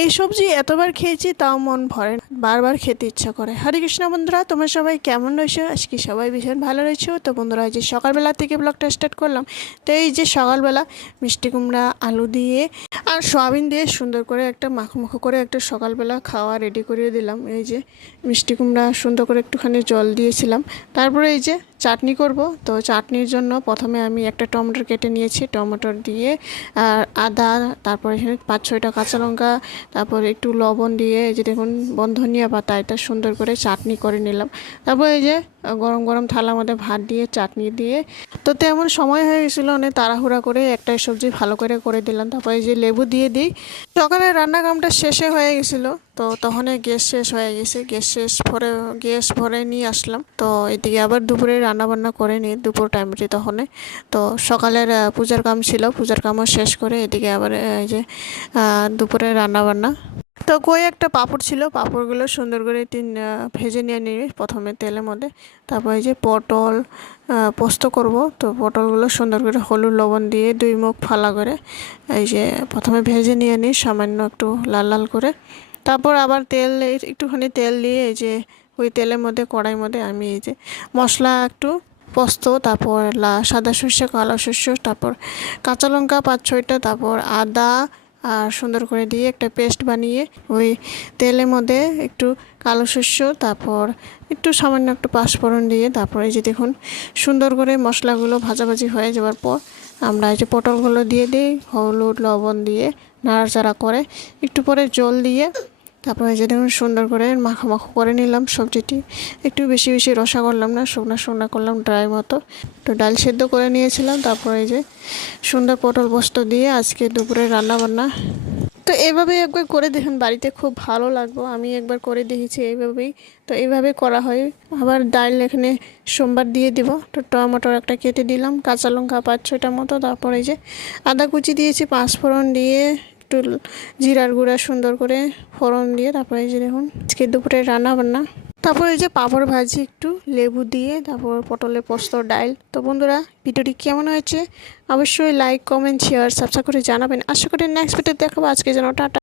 এই সবজি এতবার খেয়েছি তাও মন ভরে না, বারবার খেতে ইচ্ছা করে। হরে কৃষ্ণ বন্ধুরা, তোমরা সবাই কেমন রয়েছো? আজকে সবাই ভীষণ ভালো রয়েছো। তো বন্ধুরা, যে সকালবেলা থেকে ব্লগটা স্টার্ট করলাম। তো এই যে সকালবেলা মিষ্টি কুমড়া, আলু দিয়ে আর সয়াবিন দিয়ে সুন্দর করে একটা মাখো মাখো করে একটা সকালবেলা খাওয়া রেডি করে দিলাম। এই যে মিষ্টি কুমড়া সুন্দর করে একটুখানি জল দিয়েছিলাম। তারপরে এই যে চাটনি করব। তো চাটনির জন্য প্রথমে আমি একটা টমেটো কেটে নিয়েছি, টমেটো দিয়ে আর আদা, তারপর এখানে 5-6টা কাঁচা লঙ্কা, তারপর একটু লবণ দিয়ে এই যে দেখুন ধনিয়া পাতা, এটা সুন্দর করে চাটনি করে নিলাম। তারপর এই যে গরম গরম থালার মধ্যে ভাত দিয়ে চাটনি দিয়ে, তো তেমন সময় হয়ে গেছিলো, অনেক তাড়াহুড়া করে একটাই সবজি ভালো করে করে দিলাম। তারপর এই যে লেবু দিয়ে দিই। সকালে রান্না কামটা শেষে হয়ে গেছিলো, তো তখন গ্যাস শেষ হয়ে গেছে, গ্যাস ভরে নিয়ে আসলাম। তো এদিকে আবার দুপুরে রান্না বান্না করে নিই দুপুর টাইমটি তখন। তো সকালের পূজার কাম ছিল, পূজার কামও শেষ করে এদিকে আবার এই যে দুপুরে রান্না বান্না। তো একটা পাঁপড় ছিল, পাঁপড়গুলো সুন্দর করে ভেজে নিয়ে নিই প্রথমে তেলের মধ্যে। তারপর এই যে পটল পোস্ত করব, তো পটলগুলো সুন্দর করে হলুদ লবণ দিয়ে 2 মুখ ফালা করে এই যে প্রথমে ভেজে নিয়ে নিই সামান্য একটু লাল লাল করে। তারপর আবার একটুখানি তেল দিয়ে এই যে ওই তেলের মধ্যে কড়াইয়ের মধ্যে আমি এই যে মশলা একটু পোস্ত, তারপর সাদা সর্ষে, কালো সর্ষে, তারপর কাঁচা লঙ্কা 5-6টা, তারপর আদা আর সুন্দর করে দিয়ে একটা পেস্ট বানিয়ে ওই তেলের মধ্যে একটু কালো সর্ষে, তারপর একটু সামান্য একটু পাঁচফোড়ন দিয়ে, তারপর এই যে দেখুন সুন্দর করে মশলাগুলো ভাজাভাজি হয়ে যাওয়ার পর আমরা এই যে পটলগুলো দিয়ে দিই, হলুদ লবণ দিয়ে নাড়াচাড়া করে একটু পরে জল দিয়ে, তারপরে এই যে দেখুন সুন্দর করে মাখো করে নিলাম সবজিটি। একটু বেশি বেশি রসা করলাম না, শুকনা করলাম ড্রাই মতো। তো ডাল সেদ্ধ করে নিয়েছিলাম। তারপরে এই যে সুন্দর পটল পোস্ত দিয়ে আজকে দুপুরে রান্না বান্না। তো এভাবেই একবার করে দেখুন, বাড়িতে খুব ভালো লাগবে। আমি একবার করে দেখেছি এইভাবেই। তো এইভাবে করা হয়। আবার ডাল এখানে সোমবার দিয়ে দিব। তো টমেটো একটা কেটে দিলাম, কাঁচা লঙ্কা 5-6টা মতো, তারপরে এই যে আদা কুচি দিয়েছি, পাঁচফোড়ন দিয়ে একটু জিরার গুঁড়া সুন্দর করে ফোড়ন দিয়ে, তারপরে এই যে দেখুন আজকে দুপুরে রান্না বান্না। তারপর এই যে পাঁপড় ভাজি একটু লেবু দিয়ে, তারপর পটলের পোস্ত ডাল। তো বন্ধুরা, ভিডিওটি কেমন হয়েছে অবশ্যই লাইক কমেন্ট শেয়ার সাবস্ক্রাইব করে জানাবেন। আশা করি নেক্সট ভিডিও দেখাবো। আজকে যেন টাটা।